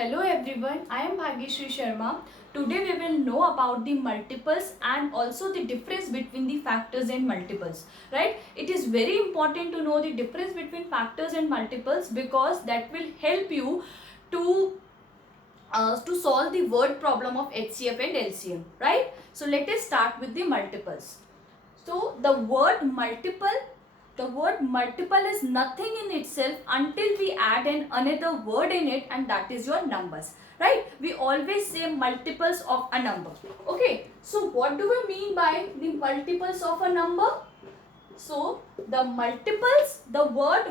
Hello everyone, I am Bhagyashree Sharma. Today we will know about the multiples and also the difference between the factors and multiples. Right? It is very important to know the difference between factors and multiples because that will help you to solve the word problem of HCF and LCM. Right? So let us start with the multiples. So the word multiple is nothing in itself until we add another word in it, and that is your numbers, right? We always say multiples of a number. Okay, so what do we mean by the multiples of a number? So the word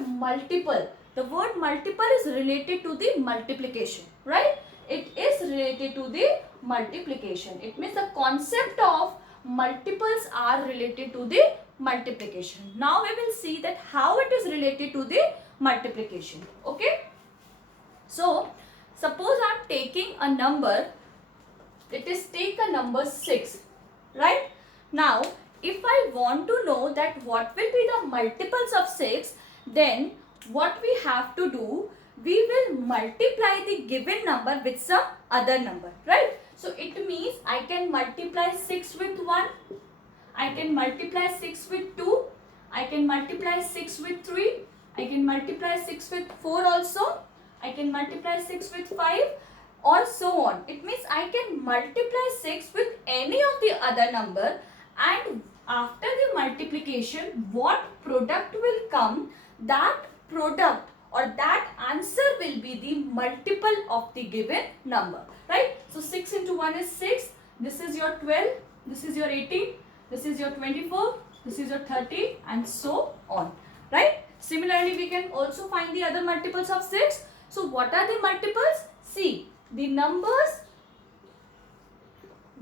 multiple is related to the multiplication, right? It is related to the multiplication. It means the concept of multiples are related to the multiplication. Now we will see that how it is related to the multiplication. Okay. So suppose I am taking a number. Let us take a number 6, right? Now if I want to know that what will be the multiples of 6, then what we have to do, we will multiply the given number with some other number, right? So it means I can multiply 6 with 1, I can multiply 6 with 2, I can multiply 6 with 3, I can multiply 6 with 4 also, I can multiply 6 with 5 or so on. It means I can multiply 6 with any of the other number, and after the multiplication what product will come, that product or that answer will be the multiple of the given number, right? So 6 into 1 is 6, this is your 12, this is your 18, this is your 24, this is your 30 and so on, right? Similarly we can also find the other multiples of 6. So what are the multiples? See, the numbers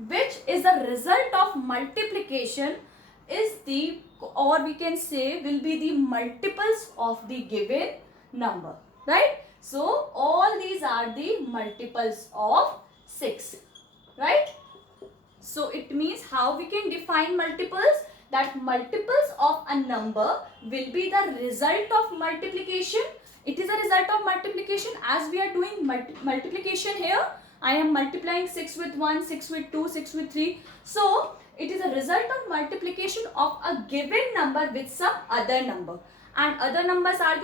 which is a result of multiplication is the, or we can say will be the multiples of the given number, right? So all these are the multiples of 6, right? So it means how we can define multiples, that multiples of a number will be the result of multiplication. It is a result of multiplication as we are doing multiplication here. I am multiplying 6 with 1, 6 with 2, 6 with 3. So it is a result of multiplication of a given number with some other number. And other numbers are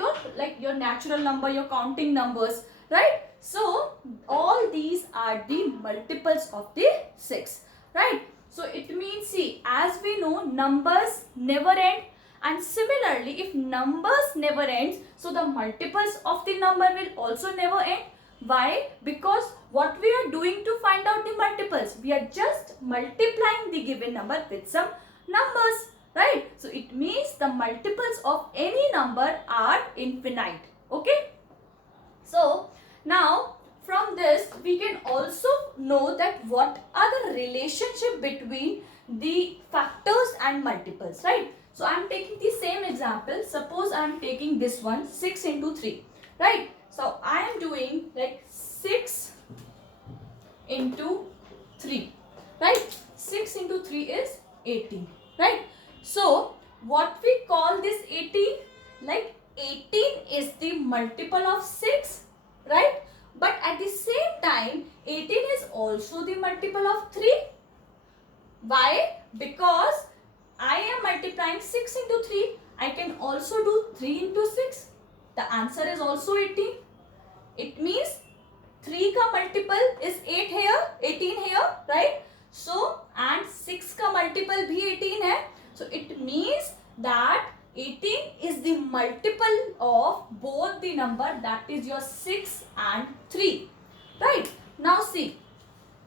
your natural number, your counting numbers, right? So all these are the multiples of the 6, right? So it means, see, as we know, numbers never end, and similarly if numbers never ends, so the multiples of the number will also never end. Why? Because what we are doing to find out the multiples, we are just multiplying the given number with some numbers, right? So it means the multiples of any number are infinite. Okay. So now from this we can also know that what are the relationship between the factors and multiples, right? So I am taking the same example. Suppose I am taking this one, 6 into 3, right? So I am doing like 6 into 3, right? 6 into 3 is 18, right? So what we call this 18, like 18 is the multiple of 6, right? But at the same time 18 is also the multiple of 3. Why? Because I am multiplying 6 into 3. I can also do 3 into 6. The answer is also 18. It means 3 ka multiple is 8 here, 18 here, right? So and 6 ka multiple bhi 18 hai. So it means that 18 is the multiple of both the number, that is your 6 and 3, right? Now see,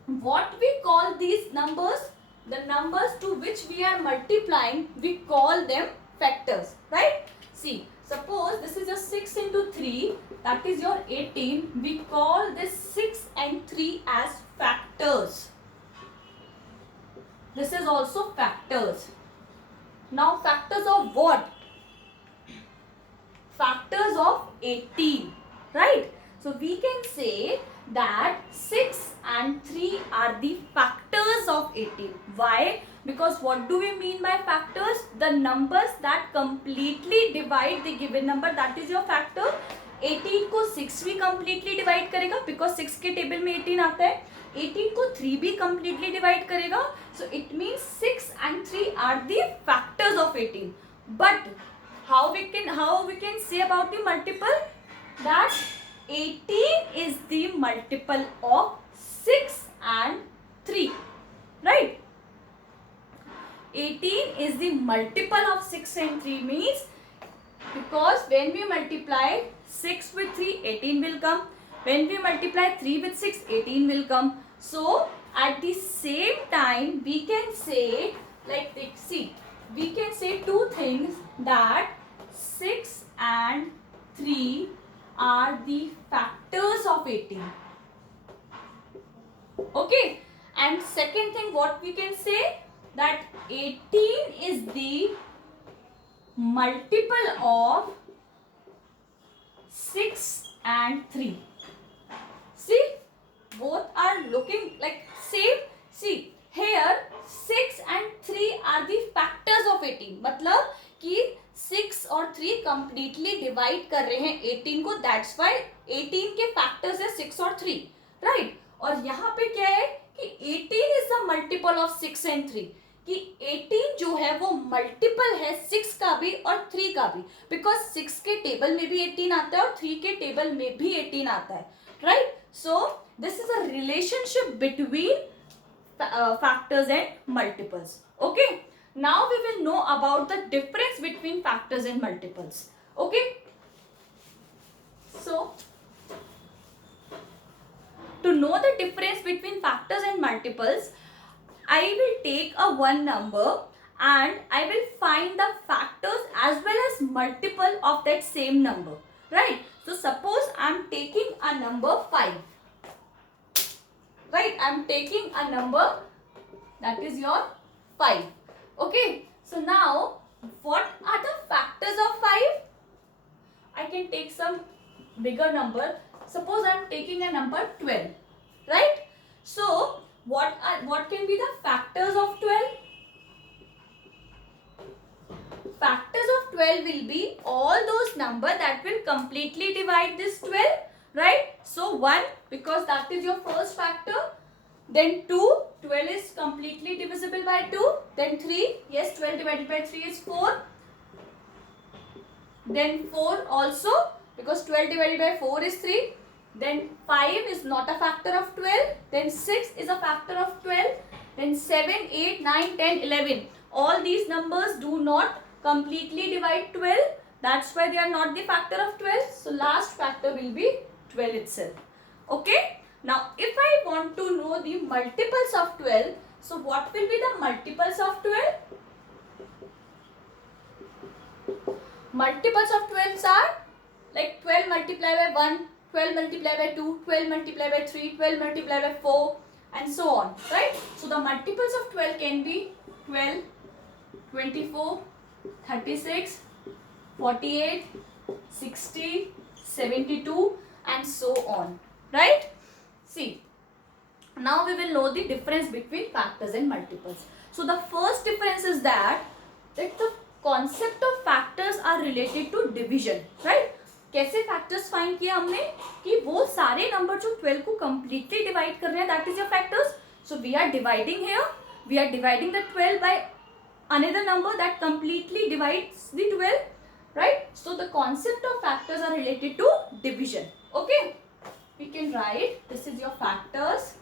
what we call these numbers, the numbers to which we are multiplying, we call them factors, right? See, suppose this is your 6 into 3, that is your 18. We call this 6 and 3 as factors. This is also factors. Now factors of what? Factors of 18, right? So we can say that 6 and 3 are the factors of 18. Why? Because what do we mean by factors? The numbers that completely divide the given number, that is your factor. 18 को 6 भी completely divide करेगा because 6 के table में 18 आता है. 18 को 3 भी completely divide करेगा. So it means 6 and 3 are the factors of 18. But how we can say about the multiple, that 18 is the multiple of 6 and 3, right? 18 is the multiple of 6 and 3 means, because when we multiply 6 with 3, 18 will come. When we multiply 3 with 6, 18 will come. So at the same time we can say, like, see, we can say two things, that 6 and 3 are the factors of 18. Okay, and second thing what we can say, that 18 is the multiple of 6 and 3. See, both are looking like same. See, here 6 and 3 are the factors of 18. मतलब कि 6 और 3 completely divide कर रहे हैं 18 को. That's why 18 के factors है 6 और 3, right? और यहाँ पे क्या है कि 18 is the multiple of 6 and 3. कि 18 जो है वो मल्टीपल है 6 का भी और 3 का भी, बिकॉज 6 के टेबल में भी 18 आता है और 3 के टेबल में भी 18 आता है, right? So this is a relationship between factors and multiples. Okay, now we will know about the difference between factors and multiples. Okay, so to know the difference between factors and multiples, I will take a one number and I will find the factors as well as multiple of that same number, right? So suppose I am taking a number 5, right? I am taking a number that is your 5. Okay, so now what are the factors of 5? I can take some bigger number. Suppose I am taking a number 12, right? So what can be the factors of 12? Factors of 12 will be all those number that will completely divide this 12, right? So 1, because that is your first factor. Then 2, 12 is completely divisible by 2. Then 3, yes, 12 divided by 3 is 4. Then 4 also, because 12 divided by 4 is 3. Then 5 is not a factor of 12. Then 6 is a factor of 12. Then 7, 8, 9, 10, 11. All these numbers do not completely divide 12. That's why they are not the factor of 12. So last factor will be 12 itself. Okay. Now if I want to know the multiples of 12, so what will be the multiples of 12? Multiples of 12 are like 12 multiplied by 1, 12 multiplied by 2, 12 multiplied by 3, 12 multiplied by 4 and so on, right? So the multiples of 12 can be 12, 24, 36, 48, 60, 72 and so on, right? See, now we will know the difference between factors and multiples. So the first difference is that the concept of factors are related to division, right? कैसे factors find किया हमने कि वो सारे number जो 12 को completely divide कर रहे हैं, that is your factors. So we are dividing here, we are dividing the 12 by another number that completely divides the 12, right? So the concept of factors are related to division. Okay, we can write this is your factors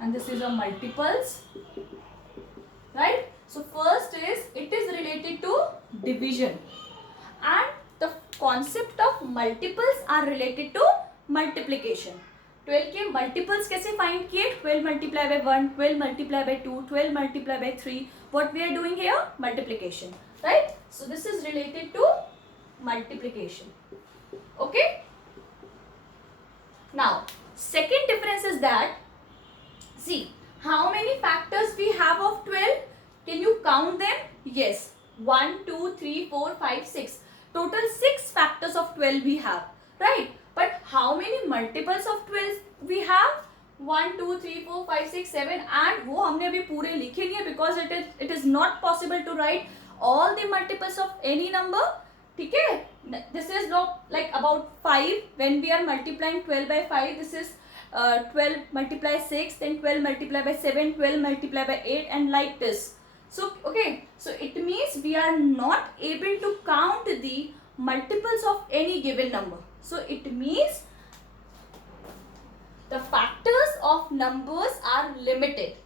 and this is your multiples, right? So first is it is related to division and the concept of multiples are related to multiplication. 12 के multiples कैसे find किए? 12 multiplied by 1, 12 multiplied by 2, 12 multiplied by 3. What we are doing here? Multiplication, right? So this is related to multiplication. Okay. Now second difference is that, see, how many factors we have of 12? Can you count them? Yes. 1, 2, 3, 4, 5, 6. Total 6 factors of 12 we have, right? But how many multiples of 12 we have? 1, 2, 3, 4, 5, 6, 7 and वो हमने अभी पूरे लिखे नहीं है because it is not possible to write all the multiples of any number. ठीक है? this is not like about 5. When we are multiplying 12 by 5, this is 12 multiply 6, then 12 multiply by 7, 12 multiply by 8, and like this. So okay, so it means we are not able to count the multiples of any given number. So it means the factors of numbers are limited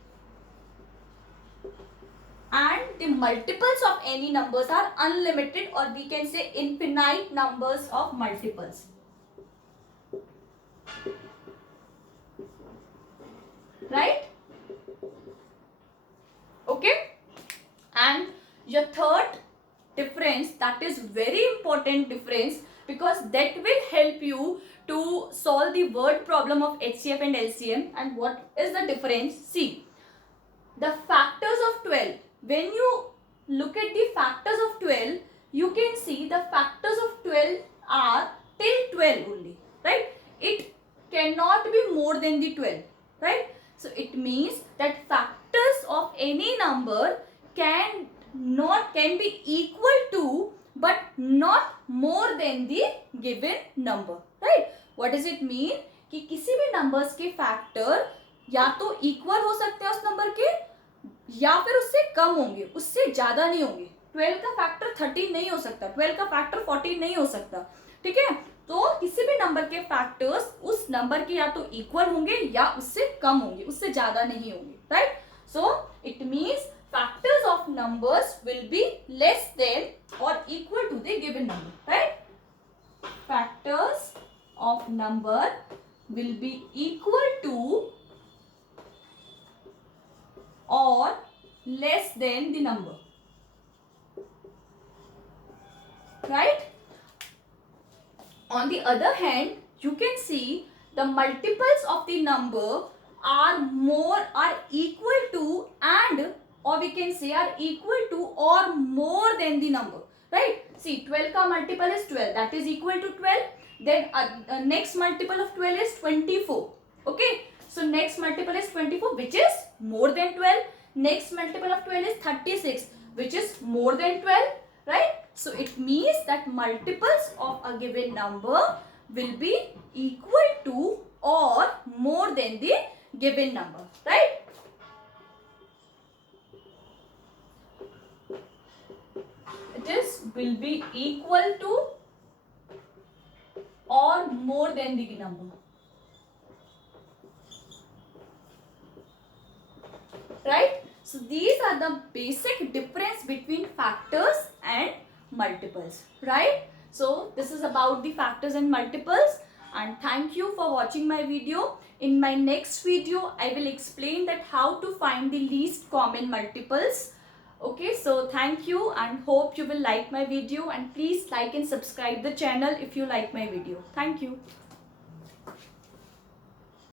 and the multiples of any numbers are unlimited, or we can say infinite numbers of multiples. Right? Okay? And your third difference, that is very important difference, because that will help you to solve the word problem of HCF and LCM. And what is the difference? See, the factors of 12. When you look at the factors of 12, you can see the factors of 12 are till 12 only, right? It cannot be more than the 12, right? So it means that factors of any number can be equal to but not more than the given number, right? What does it mean? कि किसी भी numbers के factor या तो equal हो सकते हैं उस number के या फिर उससे कम होंगे, उससे ज्यादा नहीं होंगे. 12 का फैक्टर 13 नहीं हो सकता, 12 का फैक्टर 14 नहीं हो सकता. ठीक है, तो किसी भी नंबर के फैक्टर्स उस नंबर के या तो इक्वल होंगे या उससे कम होंगे, उससे ज्यादा नहीं होंगे. Right? So it means factors of numbers will be less than और equal to the given number. Right? Factors of number will be equal to or less than the number. Right? On the other hand, you can see the multiples of the number are equal to and, or we can say are equal to or more than the number. Right? See, 12 ka multiple is 12, that is equal to 12. Then next multiple of 12 is 24. Okay? So next multiple is 24, which is more than 12. Next multiple of 12 is 36, which is more than 12. Right? So it means that multiples of a given number will be equal to or more than the given number. Right? It is will be equal to or more than the number. Right? So these are the basic difference between factors and multiples. Right? So this is about the factors and multiples, and thank you for watching my video. In my next video, I will explain that how to find the least common multiples. Okay, so thank you and hope you will like my video, and please like and subscribe the channel if you like my video. Thank you.